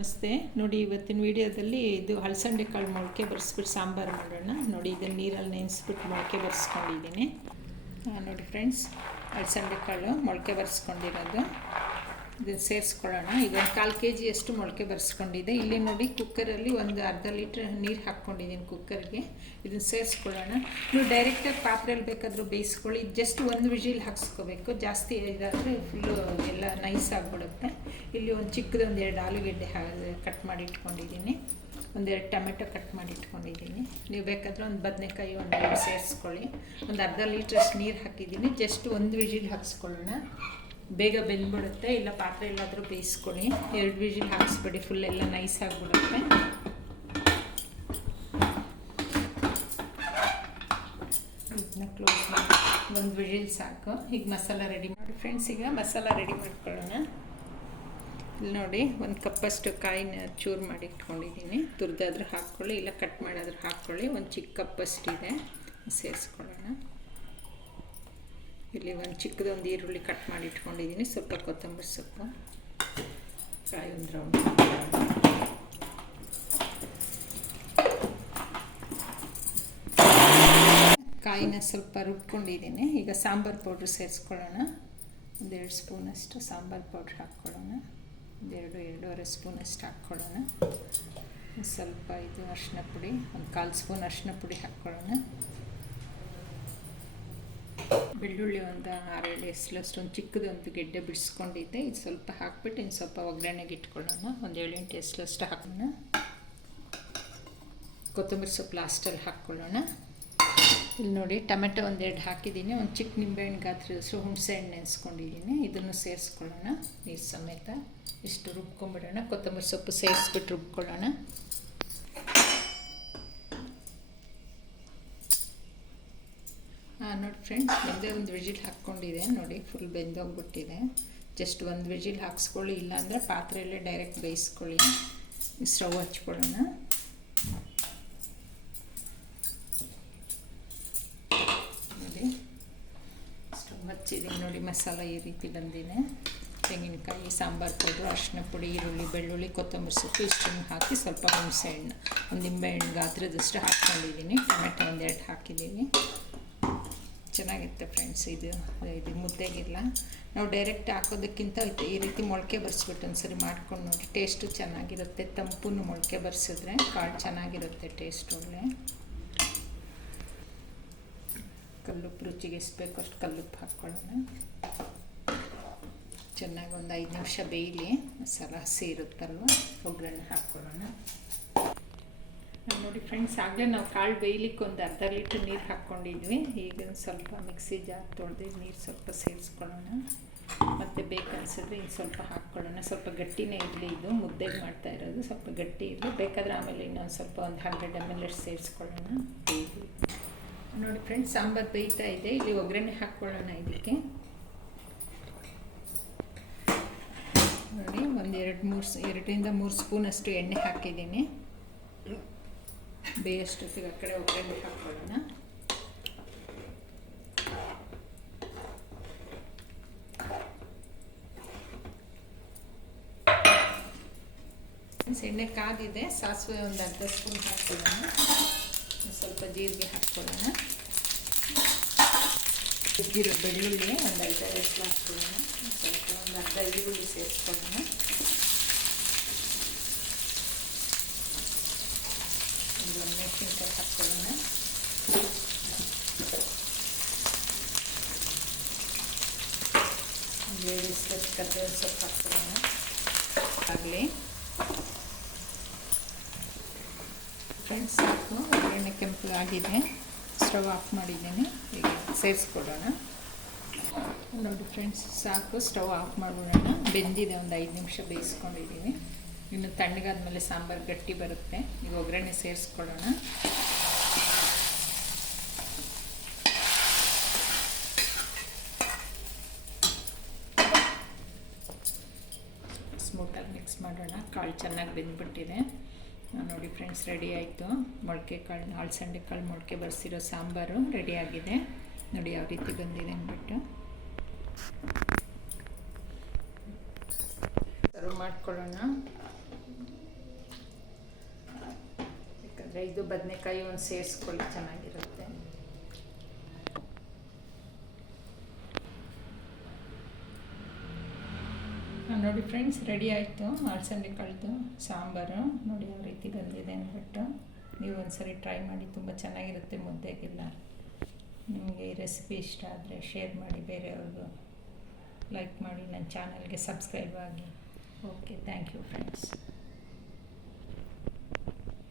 ನಮಸ್ತೆ. ನೋಡಿ, ಇವತ್ತಿನ ವಿಡಿಯೋದಲ್ಲಿ ಇದು ಹಲಸಂಡೆ ಕಾಳು ಮೊಳಕೆ ಬರೆಸ್ಬಿಟ್ಟು ಸಾಂಬಾರು ಮಾಡೋಣ. ನೋಡಿ, ಇದನ್ನು ನೀರಲ್ಲಿ ನೆನೆಸ್ಬಿಟ್ಟು ಮೊಳಕೆ ಬರೆಸ್ಕೊಂಡಿದ್ದೀನಿ. ನೋಡಿ ಫ್ರೆಂಡ್ಸ್ ಹಲಸಂಡೆ ಕಾಳು ಮೊಳಕೆ ಬರೆಸ್ಕೊಂಡಿರೋದು. ಇದನ್ನು ಸೇರಿಸ್ಕೊಳ್ಳೋಣ. ಈಗ ಒಂದು ಕಾಲು ಕೆ ಜಿಯಷ್ಟು ಮೊಳಕೆ ಬರ್ಸ್ಕೊಂಡಿದೆ ಇಲ್ಲಿ ನೋಡಿ, ಕುಕ್ಕರಲ್ಲಿ ಒಂದು ಅರ್ಧ ಲೀಟ್ರ್ ನೀರು ಹಾಕ್ಕೊಂಡಿದ್ದೀನಿ ಕುಕ್ಕರ್ಗೆ. ಇದನ್ನು ಸೇರಿಸ್ಕೊಳ್ಳೋಣ. ನೀವು ಡೈರೆಕ್ಟಾಗಿ ಪಾತ್ರೆಯಲ್ಲಿ ಬೇಕಾದರೂ ಬೇಯಿಸ್ಕೊಳ್ಳಿ. ಜಸ್ಟ್ ಒಂದು ವಿಜಿಲ್ ಹಾಕ್ಸ್ಕೋಬೇಕು. ಜಾಸ್ತಿ ಇದಾದರೆ ಫುಲ್ಲು ಎಲ್ಲ ನೈಸ್ ಆಗಿಬಿಡುತ್ತೆ. ಇಲ್ಲಿ ಒಂದು ಚಿಕ್ಕದೊಂದು ಎರಡು ಆಲೂಗೆಡ್ಡೆ ಕಟ್ ಮಾಡಿ ಇಟ್ಕೊಂಡಿದ್ದೀನಿ. ಒಂದೆರಡು ಟೊಮೆಟೊ ಕಟ್ ಮಾಡಿ ಇಟ್ಕೊಂಡಿದ್ದೀನಿ. ನೀವು ಬೇಕಾದರೆ ಒಂದು ಬದನೆಕಾಯಿ ಒಂದು ಸೇರಿಸ್ಕೊಳ್ಳಿ. ಒಂದು ಅರ್ಧ ಲೀಟ್ರಷ್ಟು ನೀರು ಹಾಕಿದ್ದೀನಿ. ಜಸ್ಟ್ ಒಂದು ವಿಜಿಲ್ ಹಾಕ್ಸ್ಕೊಳ್ಳೋಣ. ಬೇಗ ಬೆಂದ್ಬಿಡುತ್ತೆ. ಇಲ್ಲ ಪಾತ್ರೆ ಎಲ್ಲಾದರೂ ಬೇಯಿಸ್ಕೊಳ್ಳಿ. ಎರಡು ವಿಜಿಲ್ ಹಾಕಿಸ್ಬೇಡಿ. ಫುಲ್ ಎಲ್ಲ ನೈಸ್ ಆಗಿಬಿಡುತ್ತೆ. ಇದನ್ನ ಕ್ಲೋಸ್ ಮಾಡಿ. ಒಂದು ವಿಜಿಲ್ ಸಾಕು. ಈಗ ಮಸಾಲ ರೆಡಿ ಮಾಡಿ. ಫ್ರೆಂಡ್ಸ್ ಈಗ ಮಸಾಲ ರೆಡಿ ಮಾಡ್ಕೊಳ್ಳೋಣ. ಇಲ್ಲಿ ನೋಡಿ, ಒಂದು ಕಪ್ಪಷ್ಟು ಕಾಯಿನ ಚೂರು ಮಾಡಿ ಇಟ್ಕೊಂಡಿದ್ದೀನಿ ತುರಿದಾದ್ರೂ ಹಾಕ್ಕೊಳ್ಳಿ, ಇಲ್ಲ ಕಟ್ ಮಾಡಾದ್ರೂ ಹಾಕ್ಕೊಳ್ಳಿ. ಒಂದು ಚಿಕ್ಕ ಕಪ್ಪಷ್ಟಿದೆ. ಸೇರಿಸ್ಕೊಳ್ಳೋಣ. ಇಲ್ಲಿ ಒಂದು ಚಿಕ್ಕದೊಂದು ಈರುಳ್ಳಿ ಕಟ್ ಮಾಡಿ ಇಟ್ಕೊಂಡಿದ್ದೀನಿ ಸ್ವಲ್ಪ ಕೊತ್ತಂಬರಿ ಸೊಪ್ಪು. ಕಾಯಿ ಒಂದು ರೌಂಡ್ ಕಾಯಿನ ಸ್ವಲ್ಪ ರುಬ್ಕೊಂಡಿದ್ದೀನಿ ಈಗ ಸಾಂಬಾರು ಪೌಡ್ರ್ ಸೇರಿಸ್ಕೊಳ್ಳೋಣ. ಒಂದೆರಡು ಸ್ಪೂನಷ್ಟು ಸಾಂಬಾರು ಪೌಡ್ರ್ ಹಾಕ್ಕೊಳ್ಳೋಣ. ಒಂದೆರಡು, ಎರಡೂವರೆ ಸ್ಪೂನಷ್ಟು ಹಾಕ್ಕೊಳ್ಳೋಣ. ಸ್ವಲ್ಪ ಇದು ಅರಿಶಿನ ಪುಡಿ, ಒಂದು ಕಾಲು ಸ್ಪೂನ್ ಅರಿಶಿನ ಪುಡಿ ಹಾಕ್ಕೊಳ್ಳೋಣ. ಬೆಳ್ಳುಳ್ಳಿ ಒಂದು ಆರೇಳು ಎಸ್ಲಷ್ಟು ಒಂದು ಚಿಕ್ಕದೊಂದು ಗೆಡ್ಡೆ ಬಿಡಿಸ್ಕೊಂಡಿದ್ದೆ. ಇದು ಸ್ವಲ್ಪ ಹಾಕ್ಬಿಟ್ಟು ಇನ್ನು ಸ್ವಲ್ಪ ಒಗ್ಗರಣೆಗೆ ಇಟ್ಕೊಳ್ಳೋಣ. ಒಂದು ಏಳೆಂಟು ಎಸ್ಲಷ್ಟು ಹಾಕೋಣ. ಕೊತ್ತಂಬರಿ ಸೊಪ್ಪು ಲಾಸ್ಟಲ್ಲಿ ಹಾಕ್ಕೊಳ್ಳೋಣ. ಇಲ್ಲಿ ನೋಡಿ, ಟೊಮೆಟೊ ಒಂದೆರಡು ಹಾಕಿದ್ದೀನಿ. ಒಂದು ಚಿಕ್ಕ ನಿಂಬೆಹಣ್ಣು ಗಾತ್ರ ಹುಣಸೆ ಹಣ್ಣು ನೆನೆಸ್ಕೊಂಡಿದ್ದೀನಿ. ಇದನ್ನು ಸೇರಿಸ್ಕೊಳ್ಳೋಣ. ನೀರು ಸಮೇತ ಇಷ್ಟು ರುಬ್ಕೊಂಬಿಡೋಣ. ಕೊತ್ತಂಬರಿ ಸೊಪ್ಪು ಸೇರಿಸ್ಬಿಟ್ಟು ರುಬ್ಕೊಳ್ಳೋಣ. ಹಾಂ, ನೋಡಿ ಫ್ರೆಂಡ್ಸ್, ಬೆಂದೆ ಒಂದು ವಿಜಿಲ್ ಹಾಕ್ಕೊಂಡಿದೆ. ನೋಡಿ, ಫುಲ್ ಬೆಂದೋಗ್ಬಿಟ್ಟಿದೆ. ಜಸ್ಟ್ ಒಂದು ವಿಜಿಲ್ ಹಾಕ್ಸ್ಕೊಳ್ಳಿ. ಇಲ್ಲಾಂದರೆ ಪಾತ್ರೆಯಲ್ಲೇ ಡೈರೆಕ್ಟ್ ಬೇಯಿಸ್ಕೊಳ್ಳಿ. ಸ್ಟವ್ ಹಚ್ಕೊಳ್ಳೋಣ. ಮಸಾಲ ಈ ರೀತಿ ಬಂದಿದೆ. ತೆಂಗಿನಕಾಯಿ, ಸಾಂಬಾರು ಪೌಡ್ರು ಅರಿಶಿನ ಪುಡಿ, ಈರುಳ್ಳಿ, ಬೆಳ್ಳುಳ್ಳಿ, ಕೊತ್ತಂಬರಿ ಸೊಪ್ಪು, ಇಷ್ಟನ್ನು ಹಾಕಿ ಸ್ವಲ್ಪ ಹುಣಸೆ ಹಣ್ಣು. ಒಂದು ನಿಂಬೆಹಣ್ಣು ಗಾತ್ರದಷ್ಟು ಹಾಕ್ಕೊಂಡಿದ್ದೀನಿ. ಟೊಮೆಟೊ ಒಂದೆರಡು ಹಾಕಿದ್ದೀನಿ. ಚೆನ್ನಾಗಿರುತ್ತೆ ಫ್ರೆಂಡ್ಸ್ ಇದು. ಇದು ಮುದ್ದೆಗಿಲ್ಲ. ನಾವು ಡೈರೆಕ್ಟ್ ಹಾಕೋದಕ್ಕಿಂತ ಈ ರೀತಿ ಮೊಳಕೆ ಬರ್ಸ್ಬಿಟ್ಟು ಒಂದ್ಸರಿ ಮಾಡ್ಕೊಂಡು ನೋಡಿ. ಟೇಸ್ಟು ಚೆನ್ನಾಗಿರುತ್ತೆ. ತಂಪು ಮೊಳಕೆ ಬರೆಸಿದ್ರೆ ಕಾಳು ಚೆನ್ನಾಗಿರುತ್ತೆ ಟೇಸ್ಟ್ ಒಳ್ಳೆ. ಕಲ್ಲುಪ್ಪು ರುಚಿಗೆ ಎಷ್ಟು ಬೇಕು ಅಷ್ಟು ಕಲ್ಲುಪ್ಪು ಹಾಕ್ಕೊಳ್ಳೋಣ. ಚೆನ್ನಾಗಿ ಒಂದು ಐದು ನಿಮಿಷ ಬೇಯಲಿ, ಮಸಾಲ ಹಸಿ ಇರುತ್ತಲ್ವ ಒಗ್ಗರಣೆ ಹಾಕ್ಕೊಳ್ಳೋಣ. ನೋಡಿ ಫ್ರೆಂಡ್ಸ್ ಆಗಲೇ ನಾವು ಕಾಳು ಬೇಯಲಿಕ್ಕೆ ಒಂದು ಅರ್ಧ ಲೀಟ್ರ್ ನೀರು ಹಾಕ್ಕೊಂಡಿದ್ವಿ. ಈಗ ಸ್ವಲ್ಪ ಮಿಕ್ಸಿ ಜಾರ್ ತೊಳೆದು ನೀರು ಸ್ವಲ್ಪ ಸೇರಿಸ್ಕೊಳ್ಳೋಣ. ಮತ್ತು ಬೇಕನ್ಸಿದ್ರೆ ಇನ್ನು ಸ್ವಲ್ಪ ಹಾಕ್ಕೊಳ್ಳೋಣ. ಸ್ವಲ್ಪ ಗಟ್ಟಿನೇ ಇರಲಿ ಇದು, ಮುದ್ದೆಗೆ ಮಾಡ್ತಾ ಇರೋದು. ಸ್ವಲ್ಪ ಗಟ್ಟಿ ಇರಲಿ. ಬೇಕಾದರೆ ಆಮೇಲೆ ಇನ್ನೊಂದು ಸ್ವಲ್ಪ ಒಂದು ಹಂಡ್ರೆಡ್ ಎಂ ಎಲ್ ಅಷ್ಟು ಸೇರಿಸ್ಕೊಳ್ಳೋಣ. ನೋಡಿ ಫ್ರೆಂಡ್ಸ್ ಸಾಂಬಾರು ಬೇಯ್ತಾ ಇದೆ. ಇಲ್ಲಿ ಒಗ್ಗರಣೆ ಹಾಕ್ಕೊಳ್ಳೋಣ ಇದಕ್ಕೆ ನೋಡಿ ಒಂದು ಎರಡು ಮೂರು ಎರಡರಿಂದ ಮೂರು ಸ್ಪೂನಷ್ಟು ಎಣ್ಣೆ ಹಾಕಿದ್ದೀನಿ. ಬೇಯಷ್ಟೊತ್ತಿಗೆ ಆ ಕಡೆ ಒಗ್ಗರಣೆ ಹಾಕ್ಕೊಳ್ಳೋಣ. ಎಣ್ಣೆ ಕಾದಿದೆ, ಸಾಸಿವೆ ಒಂದು ಅರ್ಧ ಸ್ಪೂನ್ ಹಾಕ್ಕೊಳ್ಳೋಣ. ಸ್ವಲ್ಪ ಜೀರಿಗೆ ಹಾಕ್ಕೊಳ್ಳೋಣ. ಬೆಳ್ಳುಳ್ಳಿ ಒಂದು ಐದು ಐದು ಹಾಕ್ಕೊಳ್ಳೋಣ. ಸ್ವಲ್ಪ ಒಂದು ಅರ್ಧ ಈರುಳ್ಳಿ ಸೇರಿಸ್ಕೊಳ್ಳೋಣ ಒಂದು ಒಂದು ಮೆಣಸಿನ್ಕಾಯಿ ಹಾಕ್ಕೊಳ್ಳೋಣ ಹೆಸರು ಕತ್ತರಿ ಸೊಪ್ಪು ಹಾಕ್ಕೊಳ್ಳೋಣ ಆಗಲಿ ಫ್ರೆಂಡ್ಸ್ ಸಾಕು ಒಗ್ಗರಣೆ ಕೆಂಪು ಆಗಿದೆ ಸ್ಟವ್ ಆಫ್ ಮಾಡಿದ್ದೀನಿ ಈಗ ಸೇರಿಸ್ಕೊಡೋಣ ನೋಡಿ ಫ್ರೆಂಡ್ಸ್ ಸಾಕು ಸ್ಟವ್ ಆಫ್ ಮಾಡ್ಬಿಡೋಣ. ಬೆಂದಿದೆ ಒಂದು ಐದು ನಿಮಿಷ ಬೇಯಿಸ್ಕೊಂಡಿದ್ದೀನಿ. ಇನ್ನು ತಣ್ಣಗಾದ್ಮೇಲೆ ಸಾಂಬಾರು ಗಟ್ಟಿ ಬರುತ್ತೆ. ಈಗ ಒಗ್ಗರಣೆ ಸೇರಿಸ್ಕೊಳ್ಳೋಣ. ಸ್ಮೂಟಾಗಿ ಮಿಕ್ಸ್ ಮಾಡೋಣ. ಕಾಳು ಚೆನ್ನಾಗಿ ಬೆಂದ್ಬಿಟ್ಟಿದೆ. ನೋಡಿ ಫ್ರೆಂಡ್ಸ್ ರೆಡಿ ಆಯಿತು. ಮೊಳಕೆ ಕಾಳು ಅಳಸಂಡೆ ಕಾಳು ಮೊಳಕೆ ಬರ್ಸಿರೋ ಸಾಂಬಾರು ಆಗಿದೆ. ನೋಡಿ ಯಾವ ರೀತಿ ಬಂದಿದೆ ಅಂದ್ಬಿಟ್ಟು. ಸರ್ವ್ ಮಾಡ್ಕೊಳ್ಳೋಣ ಆಮೇಲೆ ಇದು ಬದನೆಕಾಯಿ ಒಂದು ಸೇರಿಸ್ಕೊಳ್ಳಿ, ಚೆನ್ನಾಗಿರುತ್ತೆ. ನೋಡಿ ಫ್ರೆಂಡ್ಸ್ ರೆಡಿ ಆಯಿತು. ಅಲಸಂದೆ ಕಳೆದು ಸಾಂಬಾರು. ನೋಡಿ ಯಾವ ರೀತಿ ಬಂದಿದೆ ಅಂದ್ಬಿಟ್ಟು ನೀವು ಒಂದ್ಸರಿ ಟ್ರೈ ಮಾಡಿ, ತುಂಬ ಚೆನ್ನಾಗಿರುತ್ತೆ ಮುದ್ದೆಗೆಲ್ಲ. ನಿಮಗೆ ಈ ರೆಸಿಪಿ ಇಷ್ಟ ಆದರೆ ಶೇರ್ ಮಾಡಿ, ಬೇರೆಯವ್ರಿಗೂ ಲೈಕ್ ಮಾಡಿ ನನ್ನ ಚಾನಲ್ಗೆ ಸಬ್ಸ್ಕ್ರೈಬ್ ಆಗಿ. Okay thank you friends